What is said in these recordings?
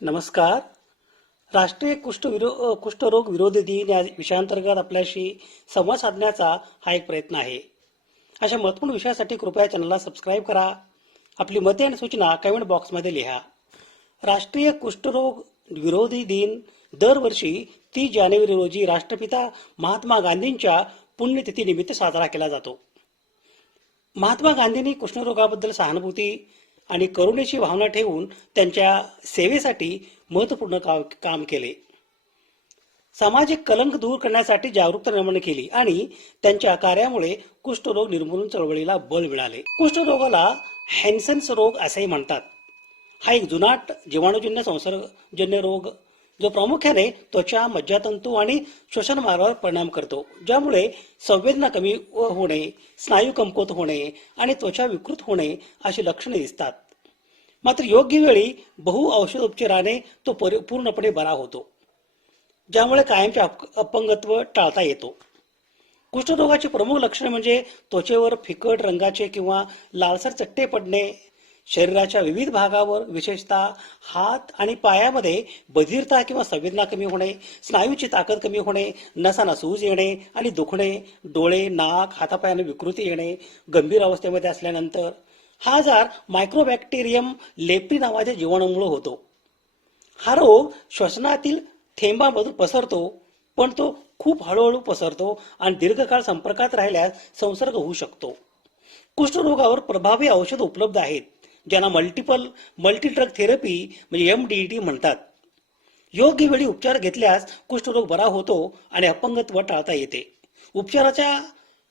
नमस्कार. राष्ट्रीय कुष्ठरोग विरोधी दिन या विषयाअंतर्गत आपल्याशी संवाद साधण्याचा हा एक प्रयत्न आहे. अशा महत्त्वपूर्ण विषयासाठी कृपया चॅनलला सबस्क्राईब करा. आपली मते आणि सूचना कमेंट बॉक्समध्ये लिहा. राष्ट्रीय कुष्ठरोग विरोधी दिन दरवर्षी 30 जानेवारी रोजी राष्ट्रपिता महात्मा गांधींच्या पुण्यतिथीनिमित्त साजरा केला जातो. महात्मा गांधींनी कुष्ठरोगाबद्दल सहानुभूती आणि करुणेची भावना ठेवून त्यांच्या सेवेसाठी महत्त्वपूर्ण काम केले. सामाजिक कलंक दूर करण्यासाठी जागरूकता निर्माण केली आणि त्यांच्या कार्यामुळे कुष्ठरोग निर्मूलन चळवळीला बळ मिळाले. कुष्ठरोगाला हॅन्सन्स रोग असेही म्हणतात. हा एक जुनाट जीवाणूजन्य संसर्गजन्य रोग जो प्रामुख्याने त्वचा, मज्जातंतू आणि श्वसन मार्गावर परिणाम करतो, ज्यामुळे संवेदना कमी होणे, स्नायू कमकुवत होणे आणि त्वचा विकृत होणे अशी लक्षणे दिसतात. मात्र योग्य वेळी बहु औषध उपचाराने तो पूर्णपणे बरा होतो, ज्यामुळे कायमचे अपंगत्व टाळता येतो. कुष्ठरोगाची प्रमुख लक्षणे म्हणजे त्वचेवर फिकट रंगाचे किंवा लालसर चट्टे पडणे, शरीराच्या विविध भागावर विशेषतः हात आणि पायामध्ये बधिरता किंवा संवेदना कमी होणे, स्नायूची ताकद कमी होणे, नसांना सूज येणे आणि दुखणे, डोळे, नाक, हातापायाने विकृती येणे गंभीर अवस्थेमध्ये असल्यानंतर. हा आजार मायक्रोबॅक्टेरियम लेप्री नावाच्या जीवाणूमुळे होतो. हा रोग श्वसनातील थेंबामधून पसरतो, पण तो खूप हळूहळू पसरतो आणि दीर्घकाळ संपर्कात राहिल्यास संसर्ग होऊ शकतो. कुष्ठरोगावर प्रभावी औषध उपलब्ध आहेत, ज्यांना मल्टी ड्रग थेरपी म्हणजे MDT म्हणतात. योग्य वेळी उपचार घेतल्यास कुष्ठरोग बरा होतो आणि अपंगत्व टाळता येते. उपचाराचा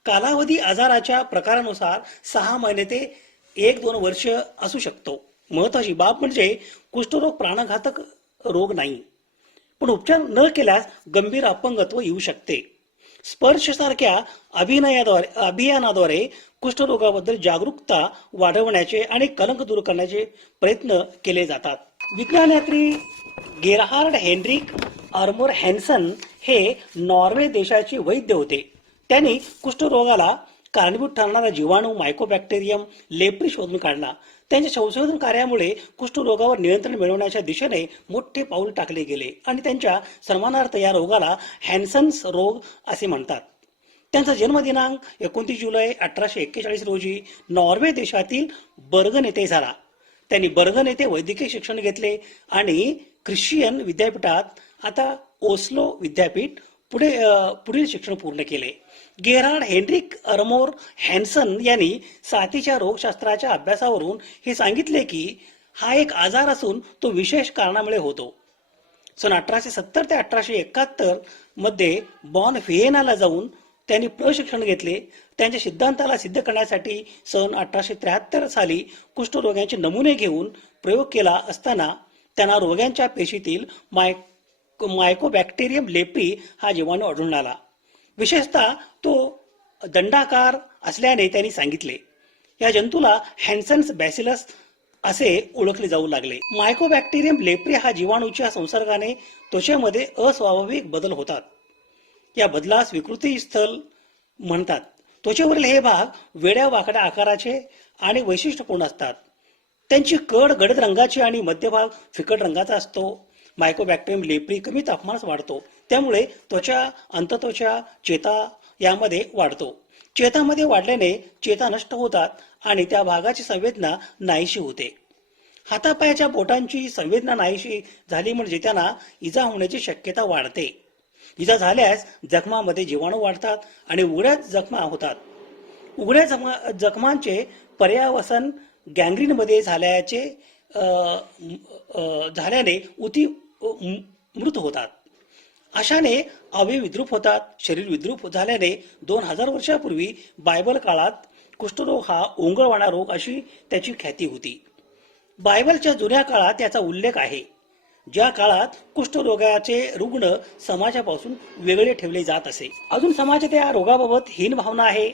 कालावधी आजाराच्या प्रकारानुसार 6 महिने ते 1-2 वर्ष असू शकतो. महत्वाची बाब म्हणजे कुष्ठरोग प्राणघातक रोग नाही, पण उपचार न केल्यास गंभीर अपंगत्व येऊ शकते. स्पर्शसारख्या अभियानाद्वारे कुष्ठरोगाबद्दल जागरूकता वाढवण्याचे आणि कलंक दूर करण्याचे प्रयत्न केले जातात. विज्ञानयात्री गेरहार्ड हेनरिक आर्मोर हॅन्सन हे नॉर्वे देशाचे वैद्य होते. त्यांनी कुष्ठरोगाला कारणीभूत ठरणारा जीवाणू मायकोबॅक्टेरियम लेप्री शोधून काढला. त्यांच्या संशोधन कार्यामुळे कुष्ठरोगावर नियंत्रण मिळवण्याच्या दिशेने मोठे पाऊल टाकले गेले आणि त्यांच्या सन्मानार्थ या रोगाला हॅन्सन्स रोग असे म्हणतात. त्यांचा जन्मदिनांक 29 जुलै 1841 रोजी नॉर्वे देशातील बर्गन येथे झाला. त्यांनी बर्गन येथे वैद्यकीय शिक्षण घेतले आणि ख्रिश्चियन विद्यापीठात, आता ओस्लो विद्यापीठ, पुढील शिक्षण पूर्ण केले. गेरहार्ड हेनरिक आर्मोर हॅन्सन यांनी साथीच्या रोगशास्त्राच्या अभ्यासावरून हे सांगितले की हा एक आजार असून तो विशेष कारणामुळे होतो. सन 1870 ते 1871 मध्ये बॉन व्हिएनाला जाऊन त्यांनी प्रशिक्षण घेतले. त्यांच्या सिद्धांताला सिद्ध करण्यासाठी सन 1873 साली कुष्ठरोग्यांचे नमुने घेऊन प्रयोग केला असताना त्यांना रोग्यांच्या पेशीतील मायकोबॅक्टेरियम लेप्री हा जीवाणू आढळून आला. विशेषतः तो दंडाकार असल्याने त्यांनी सांगितले. या जंतूला हॅन्सन्स बॅसिलस असे ओळखले जाऊ लागले. मायकोबॅक्टेरियम लेप्री हा जीवाणूच्या संसर्गाने त्वचेमध्ये अस्वाभाविक बदल होतात. या बदलास विकृती स्थल म्हणतात. त्वचेवरील हे भाग वेड्या वाकड्या आकाराचे आणि वैशिष्ट्यपूर्ण असतात. त्यांची कड गडद रंगाची आणि मध्यभाग फिकट रंगाचा असतो. मायकोबॅक्टेरियम लेप्री कमी तापमानात वाढतो, त्यामुळे त्वचा, अंतत्वचा, चेता यामध्ये वाढतो. चेतामध्ये वाढल्याने चेता नष्ट होतात आणि त्या भागाची संवेदना नाहीशी होते. हातापायाच्या बोटांची संवेदना नाहीशी झाली म्हणजे त्यांना इजा होण्याची शक्यता वाढते. इजा झाल्यास जखमामध्ये जीवाणू वाढतात आणि उघड्या जखमा होतात. उघड्या जखमांचे पर्यावसन गँग्रीनमध्ये झाल्याने मृत होतात. अशाने अवयव विद्रूप होतात. शरीर विद्रूप झाल्याने 2000 वर्षापूर्वी बायबल काळात कुष्ठरोग हा ओंगळवाणा रोग अशी त्याची ख्याती होती. बायबलच्या जुन्या काळात याचा उल्लेख आहे, ज्या काळात कुष्ठरोगाचे रुग्ण समाजापासून वेगळे ठेवले जात असे. अजून समाजात या रोगाबाबत हीन भावना आहे.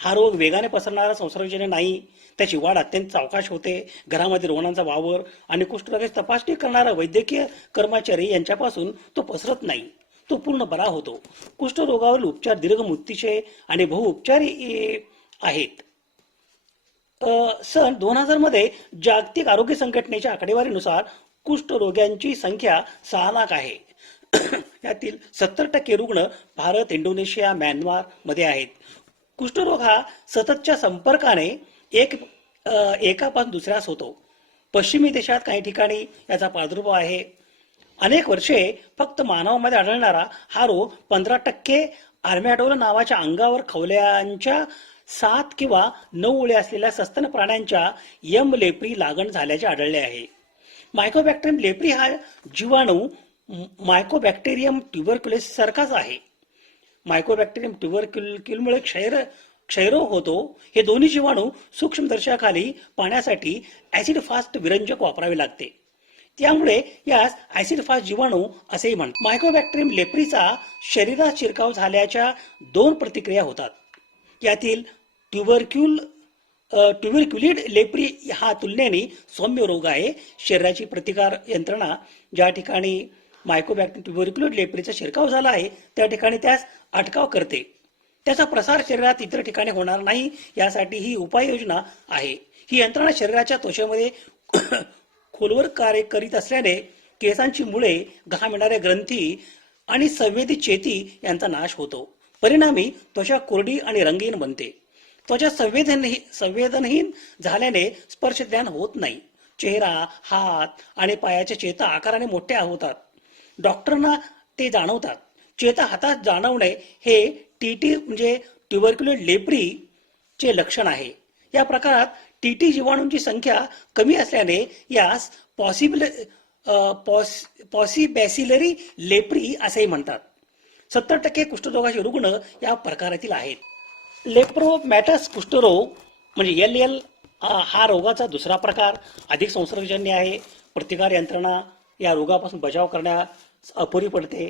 हा रोग वेगाने पसरणारा संसर्गजन्य नाही. त्याची वाढ अत्यंत सावकाश होते. घरामध्ये रुग्णांचा वावर आणि कुष्ठरोगाची तपासणी करणारा वैद्यकीय कर्मचारी यांच्यापासून तो पसरत नाही. तो पूर्ण बरा होतो. कुष्ठरोगावरील उपचार दीर्घ मुदतीचे आणि बहुउपचारी आहेत. सन 2000 मध्ये जागतिक आरोग्य संघटनेच्या आकडेवारीनुसार कुष्ठरोग्यांची संख्या 6 लाख आहे. यातील 70% रुग्ण भारत, इंडोनेशिया, म्यानमार मध्ये आहेत. कुष्ठरोग हा सततच्या संपर्काने एकापासून दुसऱ्यास होतो. पश्चिमी देशात काही ठिकाणी याचा प्रादुर्भाव आहे. अनेक वर्षे फक्त मानवामध्ये आढळणारा हा रोग 15% आर्मॅडोला नावाच्या अंगावर खवल्यांच्या 7 किंवा 9 उळे असलेल्या सस्तन प्राण्यांच्या यम लेप्री लागण झाल्याचे आढळले आहे. मायकोबॅक्टेरियम लेप्री हा जीवाणू मायकोबॅक्टेरियम ट्युबरक्युलोसिस सारखाच आहे. मायकोबॅक्टेरियम ट्युबरक्युलमुळे क्षयरोग होतो. हे दोन्ही जीवाणू सूक्ष्मदर्शकाखाली पाहण्यासाठी ऍसिड फास्ट विरंजक वापरावे लागते. त्यामुळे यास ऍसिड फास्ट जीवाणू असेही म्हणतात. मायकोबॅक्टेरियम लेप्रीचा शरीरात शिरकाव झाल्याच्या 2 प्रतिक्रिया होतात. यातील ट्युबरक्युलिड लेप्री हा तुलनेने सौम्य रोग आहे. शरीराची प्रतिकार यंत्रणा ज्या ठिकाणी मायकोबॅक्टेरियम ट्युबरक्युलिड लेप्रीचा शिरकाव झाला आहे त्या ठिकाणी त्यास अटकाव करते. त्याचा प्रसार शरीरात इतर ठिकाणी होणार नाही यासाठी ही उपाययोजना आहे. ही यंत्रणा शरीराच्या त्वचेमध्ये खोलवर कार्य करीत असल्याने केसांची मुळे, घाम येणाऱ्या ग्रंथी आणि संवेदी चेती यांचा नाश होतो. परिणामी त्वचा कोरडी आणि रंगहीन बनते. त्वचा संवेदनहीन झाल्याने स्पर्श ज्ञान होत नाही. चेहरा, हात आणि पायाच्या चेता आकाराने मोठ्या होतात. डॉक्टरांना ते जाणवतात. चेता हातात जाणवणे हे टीटी म्हणजे ट्युबरक्युलिड लेप्री चे लक्षण आहे. या प्रकारात टीटी जीवाणूंची संख्या कमी असल्याने यास पॉसिबॅसिलरी लेप्री असेही म्हणतात. 70% कुष्ठरोगाचे रुग्ण या प्रकारातील आहेत. लेप्रोमॅटस कुष्ठरोग म्हणजे LL हा रोगाचा दुसरा प्रकार अधिक संसर्गजन्य आहे. प्रतिकार यंत्रणा या रोगापासून बचाव करण्यास अपुरी पडते.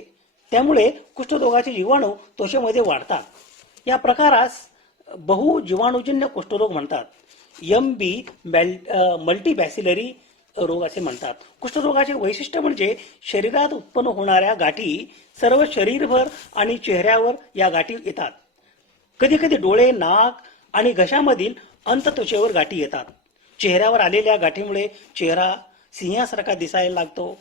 त्यामुळे कुष्ठरोगाचे जीवाणू त्वचेमध्ये वाढतात. या प्रकारास बहुजीवाणूजन्य कुष्ठरोग म्हणतात. MB मल्टीबॅसिलरी रोग असे म्हणतात. कुष्ठरोगाचे वैशिष्ट्य म्हणजे शरीरात उत्पन्न होणाऱ्या गाठी सर्व शरीरभर आणि चेहऱ्यावर या गाठी येतात. कधी कधी डोळे, नाक आणि घशामधील अंतत्वचेवर गाठी येतात. चेहऱ्यावर आलेल्या गाठीमुळे चेहरा सिंहासारखा दिसायला लागतो.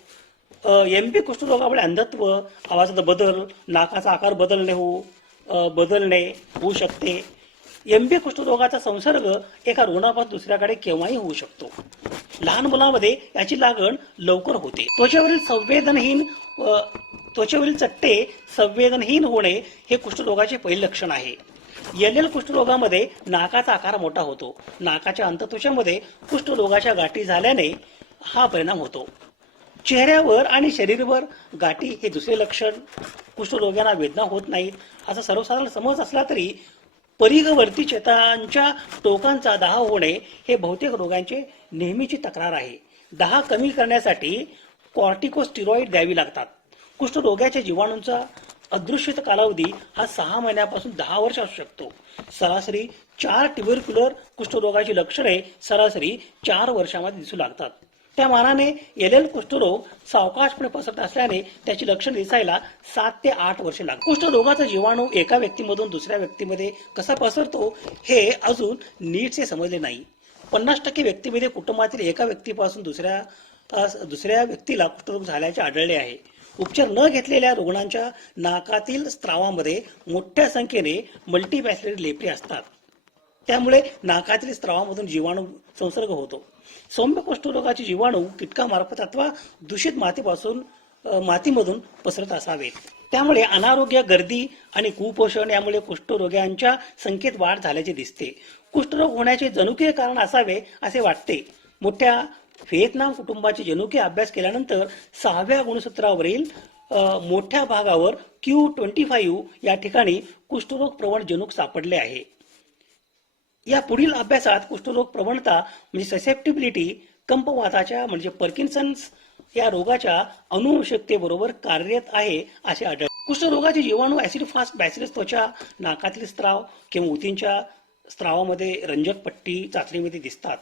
MB कुष्ठरोगामुळे अंधत्व, आवाजात बदल, नाकाचा आकार बदलणे होऊ शकते. MB कुष्ठरोगाचा संसर्ग एका रुग्णापासून दुसऱ्याकडे केव्हाही होऊ शकतो. लहान मुलांमध्ये याची लागण लवकर होते. त्वचेवरील चट्टे संवेदनहीन होणे हे कुष्ठरोगाचे पहिले लक्षण आहे. LL कुष्ठरोगामध्ये नाकाचा आकार मोठा होतो. नाकाच्या अंतत्वचामध्ये कुष्ठरोगाच्या गाठी झाल्याने हा परिणाम होतो. चेहऱ्यावर आणि शरीरभर गाठी हे दुसरे लक्षण. कुष्ठरोग्यांना वेदना होत नाहीत असा सर्वसाधारण समज असला तरी परिघवर्ती चेतांच्या टोकांचा दाह होणे हे बहुतेक रोगांचे नेहमीची तक्रार आहे. दाह कमी करण्यासाठी कॉर्टिकोस्टेरॉइड द्यावी लागतात. कुष्ठरोगाच्या जीवाणूंचा अदृश्य कालावधी हा 6 महिन्यापासून 10 वर्ष असू शकतो. सरासरी 4 ट्युबरक्युलर कुष्ठरोगाची लक्षणे सरासरी 4 वर्षांमध्ये दिसू लागतात. त्या मानाने LL कुष्ठरोग सावकाशपणे पसरत असल्याने त्याची लक्षणे दिसायला 7 ते 8 वर्षे लागतात. कुष्ठरोगाचा जीवाणू एका व्यक्तीमधून दुसऱ्या व्यक्तीमध्ये कसा पसरतो हे अजून नीटसे समजले नाही. 50% व्यक्तीमध्ये कुटुंबातील एका व्यक्तीपासून दुसऱ्या व्यक्तीला कुष्ठरोग झाल्याचे आढळले आहे. उपचार न घेतलेल्या रुग्णांच्या नाकातील स्त्रावामध्ये मोठ्या संख्येने मल्टीबॅसिलरी लेप्री असतात. त्यामुळे नाकातील स्त्रावामधून जीवाणू संसर्ग होतो. सौम्य कुष्ठरोगाचे जीवाणू कीटकामार्फत अथवा दूषित मातीमधून पसरत असावेत. त्यामुळे अनारोग्य, गर्दी आणि कुपोषण यामुळे कुष्ठरोग्यांच्या संख्येत वाढ झाल्याचे दिसते. कुष्ठरोग होण्याचे जनुकीय कारण असावे असे वाटते. मोठ्या व्हिएतनाम कुटुंबाचे जनुकीय अभ्यास केल्यानंतर 6व्या गुणसूत्रावरील मोठ्या भागावर Q25 या ठिकाणी कुष्ठरोग प्रवण जनुक सापडले आहे. या पुढील अभ्यासात कुष्ठरोग प्रवणता म्हणजे ससेप्टिबिलिटी कंपवाताच्या म्हणजे पार्किन्सन्स या रोगाच्या अनुवंशिकतेबरोबर कार्यरत आहे असे आढळले. कुष्ठरोगाचे जीवाणू ऍसिड फास्ट बॅसिलस त्वचा, नाकातील स्त्राव किंवा उतींच्या स्त्रावामध्ये रंजक पट्टी चाचणीमध्ये दिसतात.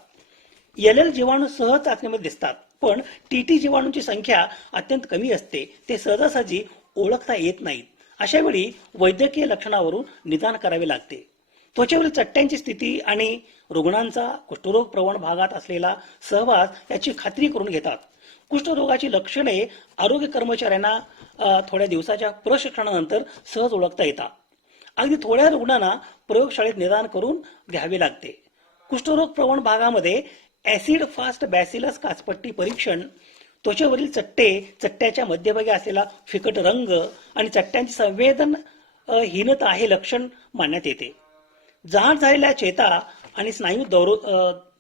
LL जीवाणू सहज चाचणीमध्ये दिसतात, पण TT जीवाणूंची संख्या अत्यंत कमी असते. ते सहजासहजी ओळखता येत नाहीत. अशा वेळी वैद्यकीय लक्षणावरून निदान करावे लागते. त्वचेवरील चट्ट्यांची स्थिती आणि रुग्णांचा कुष्ठरोग प्रवण भागात असलेला सहवास याची खात्री करून घेतात. कुष्ठरोगाची लक्षणे आरोग्य कर्मचाऱ्यांना थोड्या दिवसाच्या प्रशिक्षणानंतर सहज ओळखता येतात. अगदी थोड्या रुग्णांना प्रयोगशाळेत निदान करून घ्यावे लागते. कुष्ठरोग प्रवण भागामध्ये ऍसिड फास्ट बॅसिलस काचपट्टी परीक्षण, त्वचेवरील चट्ट्याच्या मध्यभागी असलेला फिकट रंग आणि चट्ट्यांची संवेदन हीनता हे लक्षण मानण्यात येते. जाड झालेल्या चेता आणि स्नायू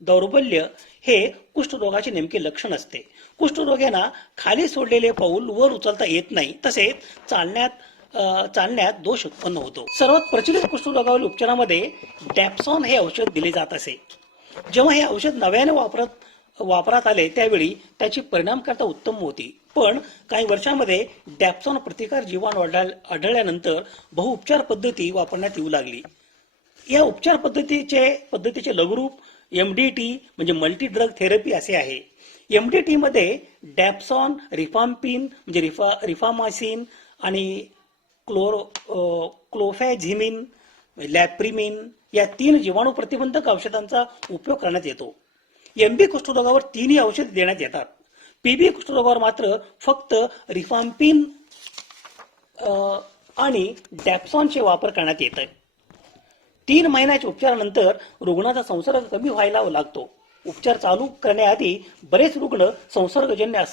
दौर्बल्य हे कुष्ठरोगाचे नेमके लक्षण असते. कुष्ठरोग्यांना खाली सोडलेले पाऊल वर उचलता येत नाही, तसेच चालण्यात दोष उत्पन्न होतो. सर्वात प्रचलित कुष्ठरोगावरील उपचारामध्ये डॅप्सॉन हे औषध दिले जात असे. जेव्हा हे औषध नव्याने वापरात आले त्यावेळी त्याची परिणामकारता उत्तम होती, पण काही वर्षांमध्ये डॅप्सॉन प्रतिकार जीवाणू आढळल्यानंतर बहुउपचार पद्धती वापरण्यात येऊ लागली. या उपचार पद्धतीचे लघुरूप MDT म्हणजे मल्टी ड्रग थेरपी असे आहे. MDT मध्ये डॅप्सॉन, रिफाम्पिन म्हणजे रिफामायसिन आणि क्लोफॅझिमिन, लॅप्रिमिन या 3 जीवाणू प्रतिबंधक औषधांचा उपयोग करण्यात येतो. MB कुष्ठरोगावर 3ही औषधे देण्यात येतात. PB कुष्ठरोगावर मात्र फक्त रिफाम्पिन आणि डॅप्सॉनचे वापर करण्यात येत आहे. 3 महिन्याच्या उपचारानंतर रुग्णाचा संसर्ग कमी व्हायला लागतो. उपचार चालू करण्याआधी बरेच रुग्ण संसर्गजन्य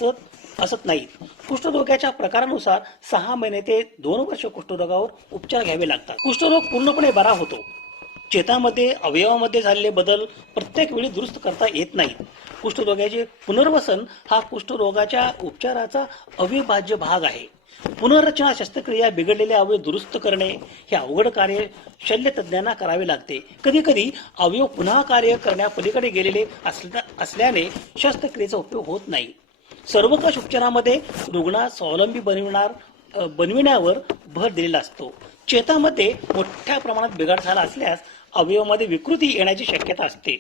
असत नाहीत. कुष्ठरोगाच्या प्रकारानुसार 6 महिने ते 2 वर्ष कुष्ठरोगावर उपचार घ्यावे लागतात. कुष्ठरोग पूर्णपणे बरा होतो. चेतामध्ये अवयवामध्ये झालेले बदल प्रत्येक वेळी दुरुस्त करता येत नाहीत. कुष्ठरोगाचे पुनर्वसन हा कुष्ठरोगाच्या उपचाराचा अविभाज्य भाग आहे. पुनर्रचना शस्त्रक्रिया, बिघडलेले अवयव दुरुस्त करणे हे अवघड कार्य शल्यतज्ञांना करावे लागते. कधी कधी अवयव पुन्हा कार्य करण्यापलीकडे गेलेले असल्याने शस्त्रक्रियेचा उपयोग होत नाही. सर्वंकष उपचारामध्ये रुग्णास स्वावलंबी बनविण्यावर भर दिलेला असतो. चेतामध्ये मोठ्या प्रमाणात बिघाड झाला असल्यास अवयवामध्ये विकृती येण्याची शक्यता असते.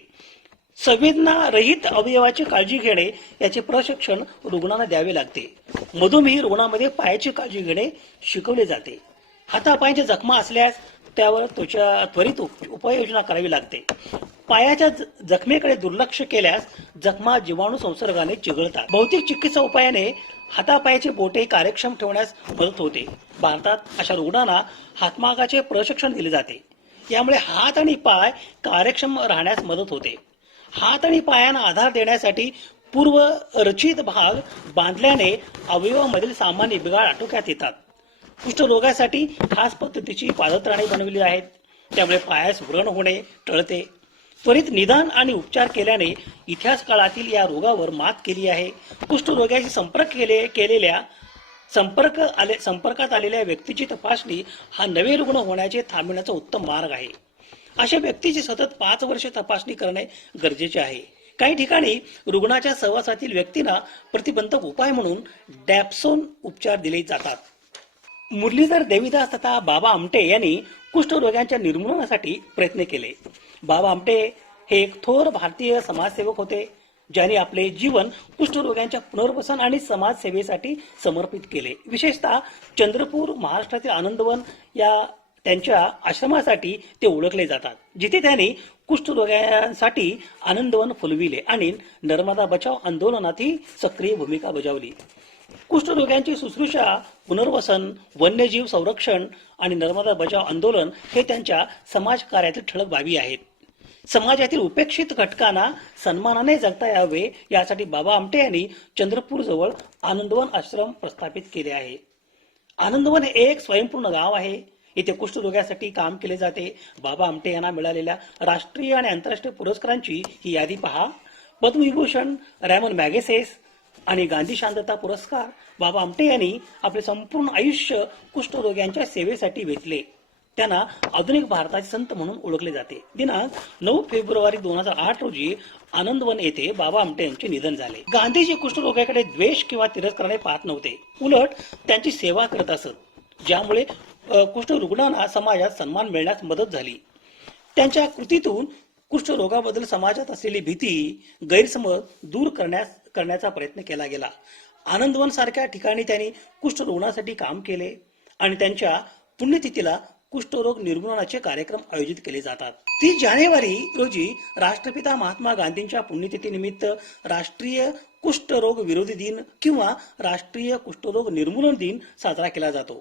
संवेदना रहित अवयवाची काळजी घेणे याचे प्रशिक्षण रुग्णांना द्यावे लागते. मधुमेही रुग्णांमध्ये पायाची काळजी घेणे शिकवले जाते. हातापायाच्या जखमा असल्यास त्यावर त्वरित उपाययोजना करावी लागते. पायाच्या जखमेकडे दुर्लक्ष केल्यास जखमा जीवाणू संसर्गाने चिघळतात. भौतिक चिकित्सा उपायाने हातापायाची बोटे कार्यक्षम ठेवण्यास मदत होते. भारतात अशा रुग्णांना हातमागाचे प्रशिक्षण दिले जाते. यामुळे हात आणि पाय कार्यक्षम राहण्यास मदत होते. हात आणि पायांना आधार देण्यासाठी पूर्वरचित भाग बांधल्याने अवयवामधील सामान्य बिघाड आटोक्यात येतात. कुष्ठरोगासाठी खास पद्धतीची पादत्राणे बनवली आहेत. त्यामुळे पायास व्रण होणे टळते. त्वरित निदान आणि उपचार केल्याने इतिहास काळातील या रोगावर मात केली आहे. कुष्ठरोगाशी संपर्कात आलेल्या व्यक्तीची तपासणी हा नवे रुग्ण होण्याचे थांबविण्याचा उत्तम मार्ग आहे. अशा व्यक्तीची सतत 5 वर्षे तपासणी करणे गरजेचे आहे. काही ठिकाणी रुग्णाच्या सहवासातील व्यक्तींना प्रतिबंधक उपाय म्हणून डॅप्सोन उपचार दिले जातात. मुरलीधर देवीदास तथा बाबा आमटे यांनी कुष्ठरोगांच्या निर्मूलनासाठी प्रयत्न केले. बाबा आमटे हे एक थोर भारतीय समाजसेवक होते, ज्यांनी आपले जीवन कुष्ठरोगांच्या पुनर्वसन आणि समाजसेवेसाठी समर्पित केले. विशेषतः चंद्रपूर, महाराष्ट्रातील आनंदवन या त्यांच्या आश्रमासाठी ते ओळखले जातात, जिथे त्यांनी कुष्ठरोगांसाठी आनंदवन फुलविले आणि नर्मदा बचाव आंदोलनातही सक्रिय भूमिका बजावली. कुष्ठरोगांची शुश्रूषा, पुनर्वसन, वन्यजीव संरक्षण आणि नर्मदा बचाव आंदोलन हे त्यांच्या समाजकार्यातील ठळक बाबी आहेत. समाजातील उपेक्षित घटकांना सन्मानाने जगता यावे यासाठी बाबा आमटे यांनी चंद्रपूर जवळ आनंदवन आश्रम प्रस्थापित केले आहे. आनंदवन हे एक स्वयंपूर्ण गाव आहे. इथे कुष्ठरोगासाठी काम केले जाते. बाबा आमटे यांना मिळालेल्या राष्ट्रीय आणि आंतरराष्ट्रीय पुरस्कारांची ही यादी पहा. पद्मविभूषण, रॅमन मॅगेसेस आणि गांधी शांतता पुरस्कार. बाबा आमटे यांनी आपले संपूर्ण आयुष्य कुष्ठरोग्यांच्या सेवेसाठी वेचले. त्यांना आधुनिक भारताचे संत म्हणून ओळखले जाते. दिनांक 9 फेब्रुवारी 2008 रोजी आनंदवन येथे बाबा आमटे यांचे निधन झाले. गांधीजी कुष्ठरोगाकडे द्वेष किंवा तिरस्काराने पाहत नव्हते, उलट त्यांची सेवा करत असत, ज्यामुळे कुष्ठरुग्णांना समाजात सन्मान मिळण्यास मदत झाली. त्यांच्या कृतीतून कुष्ठरोगाबद्दल समाजात असलेली भीती, गैरसमज दूर करण्याचा प्रयत्न केला गेला. आनंदवन सारख्या ठिकाणी त्यांनी कुष्ठरुग्णांसाठी काम केले आणि त्यांच्या पुण्यतिथीला कुष्ठरोग निर्मूलनाचे कार्यक्रम आयोजित केले जातात. 30 जानेवारी रोजी राष्ट्रपिता महात्मा गांधींच्या पुण्यतिथीनिमित्त राष्ट्रीय कुष्ठरोग विरोधी दिन किंवा राष्ट्रीय कुष्ठरोग निर्मूलन दिन साजरा केला जातो.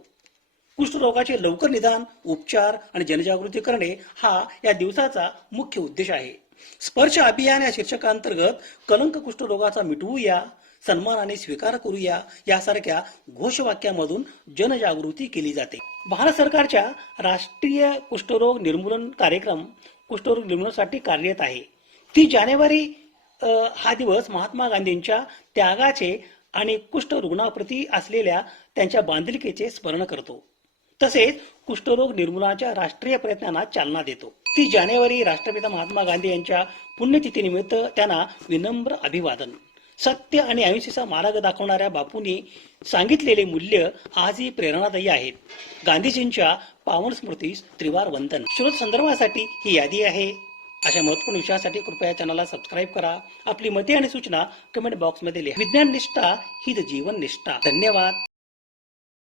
कुष्ठरोगाचे लवकर निदान, उपचार आणि जनजागृती करणे हा या दिवसाचा मुख्य उद्देश आहे. स्पर्श अभियान या शीर्षकांतर्गत कलंक कुष्ठरोगाचा मिटवूया, सन्मानाने स्वीकार करूया यासारख्या घोषवाक्यामधून जनजागृती केली जाते. भारत सरकारच्या राष्ट्रीय कुष्ठरोग निर्मूलन कार्यक्रम कुष्ठरोग निर्मूलनासाठी कार्यरत आहे. 30 जानेवारी हा दिवस महात्मा गांधींच्या त्यागाचे आणि कुष्ठ रुग्णाप्रती असलेल्या त्यांच्या बांधिलकीचे स्मरण करतो. तसेच कुष्ठरोग निर्मूलनाच्या राष्ट्रीय प्रयत्नांना चालना देतो. 30 जानेवारी राष्ट्रपिता महात्मा गांधी यांच्या पुण्यतिथीनिमित्त त्यांना विनम्र अभिवादन. सत्य आणि अहिंसेचा मार्ग दाखवणाऱ्या बापूंनी सांगितलेले मूल्य आजही प्रेरणादायी आहेत. गांधीजींच्या पावन स्मृतीस त्रिवार वंदन. स्रोत संदर्भासाठी ही यादी आहे. अशा महत्त्वपूर्ण विषयासाठी कृपया चॅनलला सबस्क्राईब करा. आपली मते आणि सूचना कमेंट बॉक्समध्ये लिहा. विज्ञान निष्ठा हीच जीवन निष्ठा. धन्यवाद.